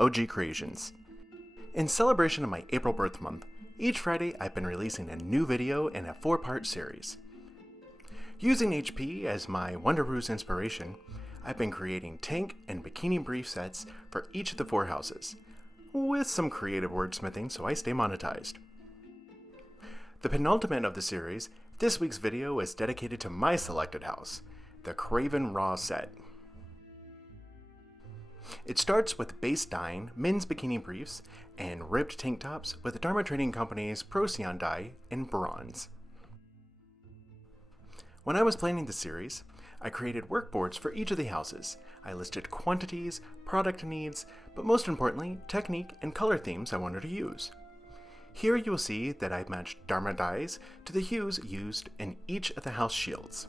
OG Creations. In celebration of my April birth month, each Friday I've been releasing a new video in a 4-part series. Using HP as my Wonderoo's inspiration, I've been creating tank and bikini brief sets for each of the 4 houses, with some creative wordsmithing so I stay monetized. The penultimate of the series, this week's video is dedicated to my selected house, the Craven-Raw Set. It starts with base dyeing men's bikini briefs and ribbed tank tops with the Dharma Trading Company's Procyon dye in bronze. When I was planning the series, I created workboards for each of the houses. I listed quantities, product needs, but most importantly, technique and color themes I wanted to use. Here you will see that I've matched Dharma dyes to the hues used in each of the house shields.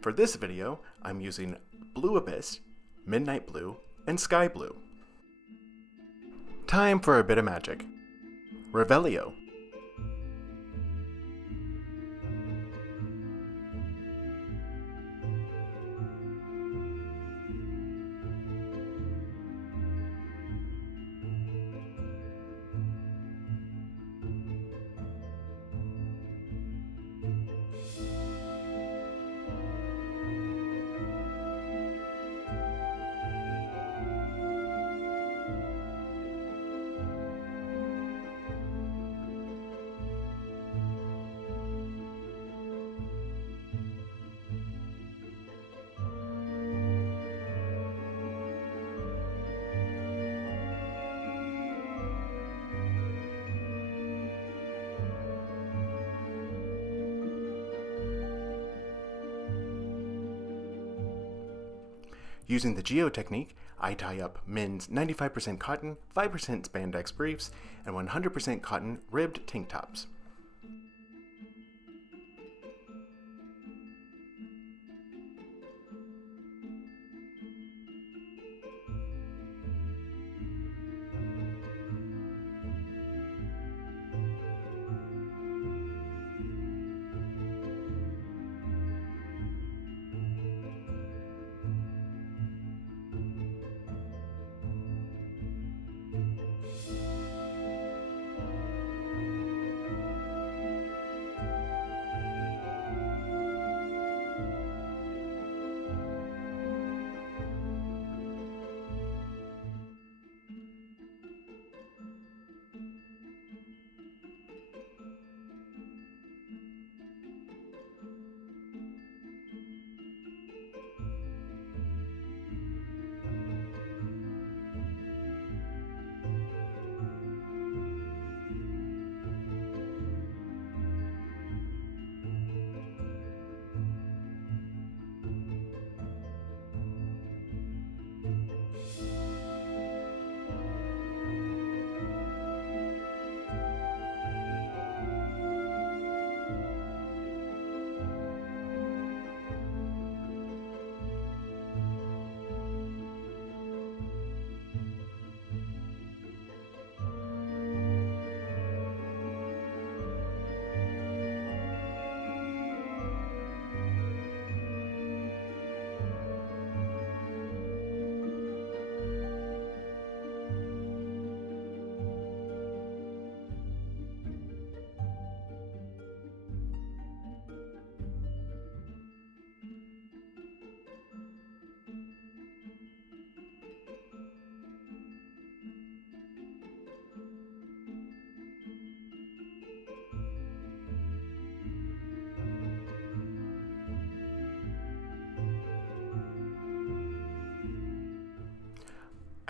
For this video, I'm using Blue Abyss, Midnight Blue, and Sky Blue. Time for a bit of magic. Revelio. Using the Geode technique, I tie up men's 95% cotton, 5% spandex briefs, and 100% cotton ribbed tank tops.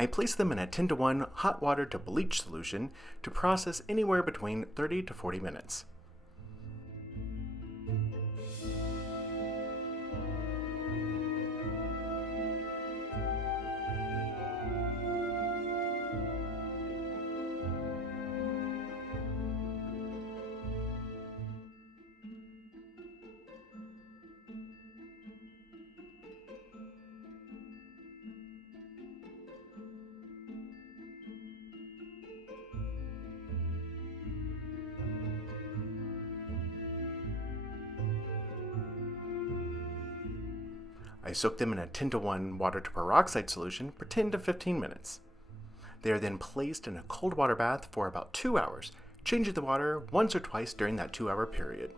I place them in a 10-to-1 hot water to bleach solution to process anywhere between 30 to 40 minutes. I soak them in a 10-to-1 water to peroxide solution for 10 to 15 minutes. They are then placed in a cold water bath for about 2 hours, changing the water once or twice during that 2-hour period.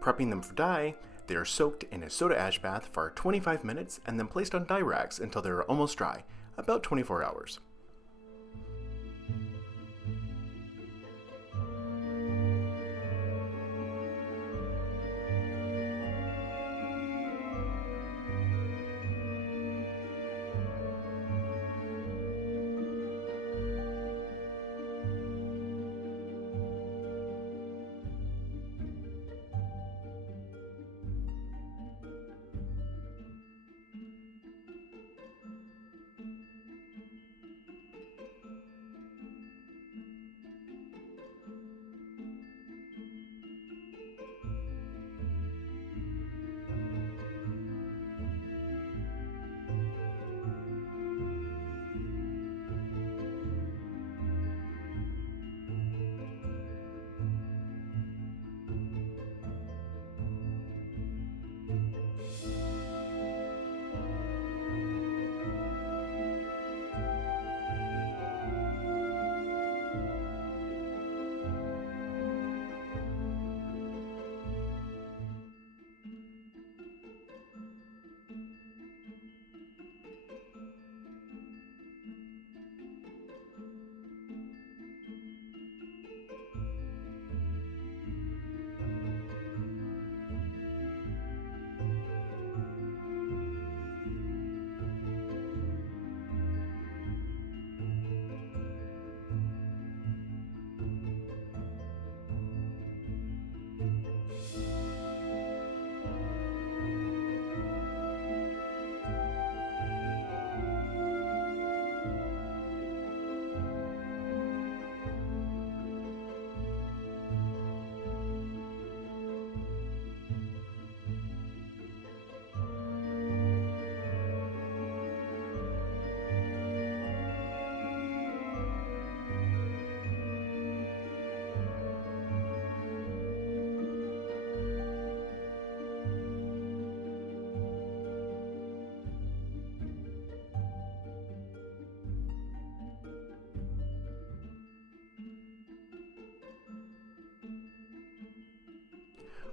Prepping them for dye, they are soaked in a soda ash bath for 25 minutes and then placed on dye racks until they are almost dry, about 24 hours.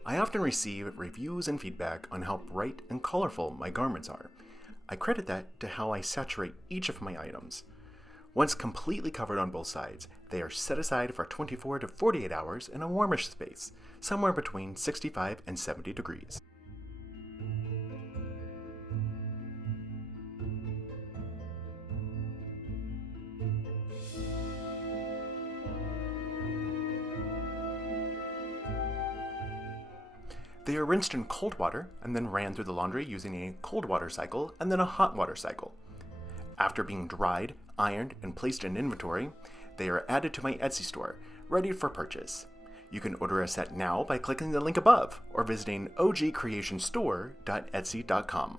I often receive reviews and feedback on how bright and colorful my garments are. I credit that to how I saturate each of my items. Once completely covered on both sides, they are set aside for 24 to 48 hours in a warmish space, somewhere between 65 and 70 degrees. They are rinsed in cold water and then ran through the laundry using a cold water cycle and then a hot water cycle. After being dried, ironed, and placed in inventory, they are added to my Etsy store, ready for purchase. You can order a set now by clicking the link above or visiting ogcreationstore.etsy.com.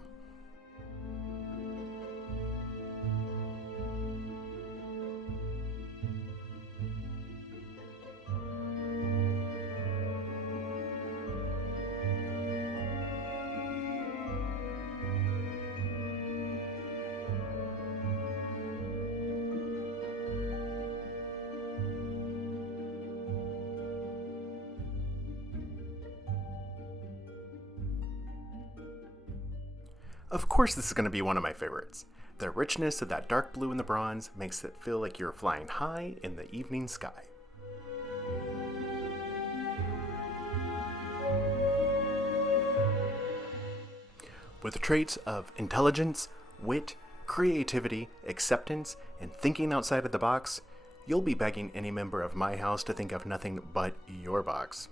Of course this is going to be one of my favorites. The richness of that dark blue in the bronze makes it feel like you're flying high in the evening sky. With traits of intelligence, wit, creativity, acceptance, and thinking outside of the box, you'll be begging any member of my house to think of nothing but your box.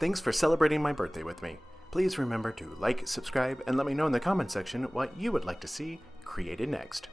Thanks for celebrating my birthday with me. Please remember to like, subscribe, and let me know in the comment section what you would like to see created next.